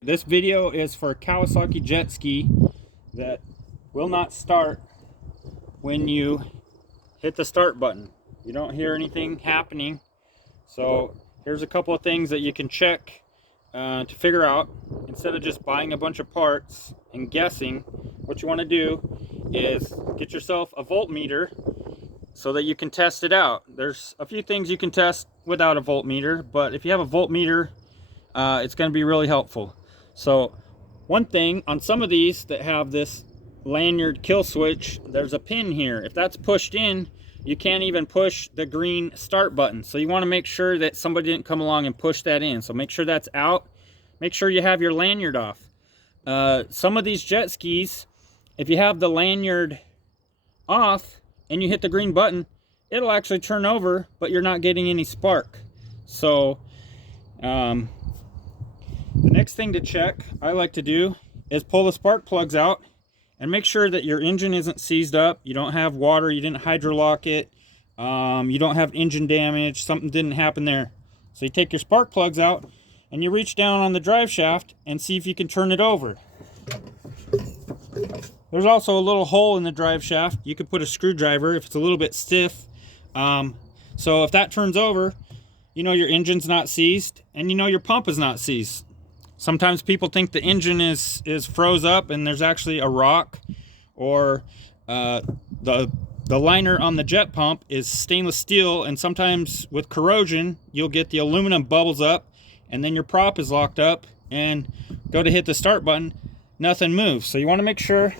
This video is for a Kawasaki jet ski that will not start when you hit the start button. You don't hear anything happening. So here's a couple of things that you can check to figure out. Instead of just buying a bunch of parts and guessing, what you want to do is get yourself a voltmeter so that you can test it out. There's a few things you can test without a voltmeter, but if you have a voltmeter, it's going to be really helpful. So one thing, on some of these that have this lanyard kill switch, there's a pin here. If that's pushed in, you can't even push the green start button. So you want to make sure that somebody didn't come along and push that in. So make sure that's out. Make sure you have your lanyard off. Some of these jet skis, if you have the lanyard off and you hit the green button, it'll actually turn over, but you're not getting any spark. So the next thing to check, I like to do, is pull the spark plugs out and make sure that your engine isn't seized up. You don't have water, you didn't hydrolock it, you don't have engine damage, something didn't happen there. So you take your spark plugs out and you reach down on the drive shaft and see if you can turn it over. There's also a little hole in the drive shaft. You could put a screwdriver if it's a little bit stiff. So if that turns over, you know your engine's not seized and you know your pump is not seized. Sometimes people think the engine is froze up and there's actually a rock, or the liner on the jet pump is stainless steel, and sometimes with corrosion you'll get the aluminum bubbles up and then your prop is locked up and go to hit the start button, nothing moves. So you want to make sure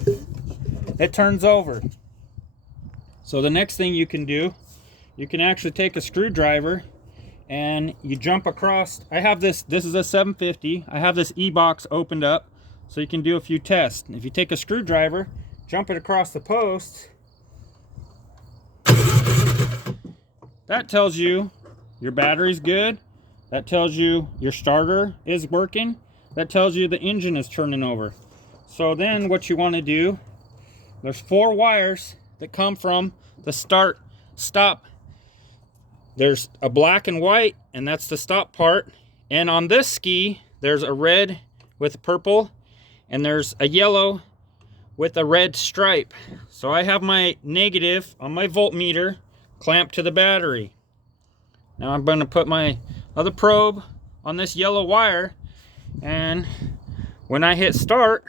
it turns over. So the next thing you can do, you can actually take a screwdriver and you jump across. I have this is a 750. I have this e-box opened up so you can do a few tests. If you take a screwdriver, jump it across the post, that tells you your battery's good. That tells you your starter is working. That tells you the engine is turning over. So then what you want to do, there's 4 wires that come from the stop. There's a black and white, and that's the stop part. And on this ski, there's a red with purple, and there's a yellow with a red stripe. So I have my negative on my voltmeter clamped to the battery. Now I'm going to put my other probe on this yellow wire, and when I hit start,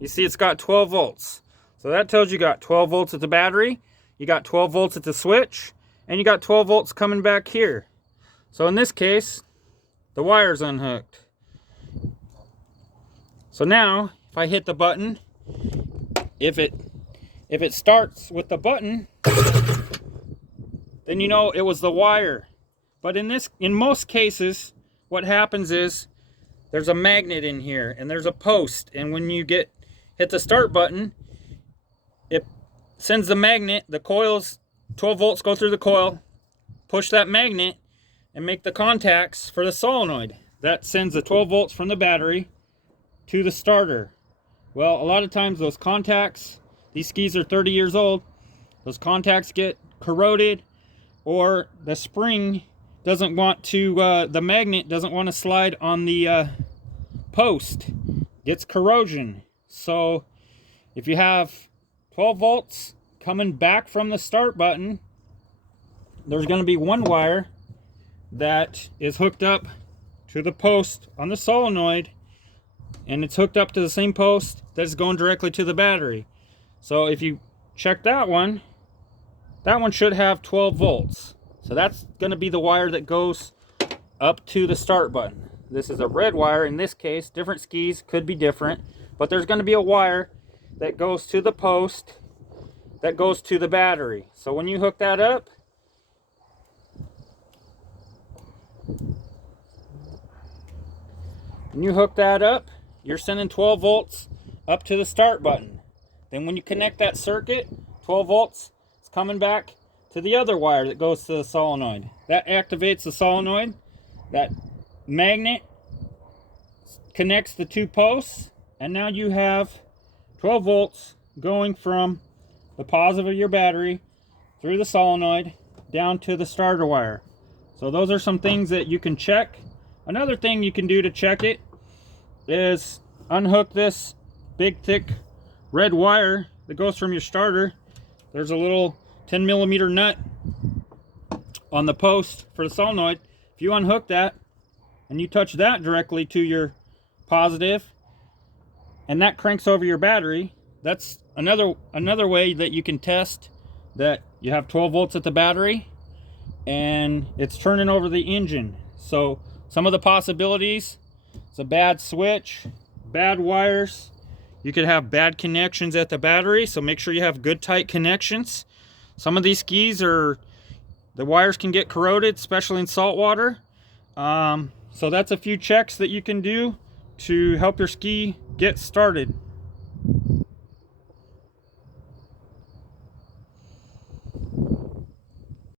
you see it's got 12 volts. So that tells you got 12 volts at the battery, you got 12 volts at the switch, and you got 12 volts coming back here. So in this case, the wire's unhooked. So now, if I hit the button, if it starts with the button, then you know it was the wire. But in most cases, what happens is there's a magnet in here and there's a post, and when you hit the start button, it sends the magnet, the coils, 12 volts go through the coil, push that magnet, and make the contacts for the solenoid. That sends the 12 volts from the battery to the starter. Well, a lot of times those contacts, these skis are 30 years old, those contacts get corroded, or the spring doesn't want to, the magnet doesn't want to slide on the post, gets corrosion. So if you have 12 volts coming back from the start button, there's going to be one wire that is hooked up to the post on the solenoid, and it's hooked up to the same post that's going directly to the battery. So if you check that one should have 12 volts. So that's going to be the wire that goes up to the start button. This is a red wire in this case. Different skis could be different, but there's going to be a wire that goes to the post that goes to the battery. So when you hook that up, you're sending 12 volts up to the start button. Then when you connect that circuit, 12 volts is coming back to the other wire that goes to the solenoid. That activates the solenoid. That magnet connects the 2 posts, and now you have 12 volts going from the positive of your battery through the solenoid down to the starter wire. So those are some things that you can check. Another thing you can do to check it is unhook this big thick red wire that goes from your starter. There's a little 10mm nut on the post for the solenoid. If you unhook that and you touch that directly to your positive and that cranks over your battery, that's another way that you can test that you have 12 volts at the battery and it's turning over the engine. So some of the possibilities: it's a bad switch, bad wires, you could have bad connections at the battery, so make sure you have good tight connections. Some of these skis are, the wires can get corroded, especially in salt water. So that's a few checks that you can do to help your ski get started.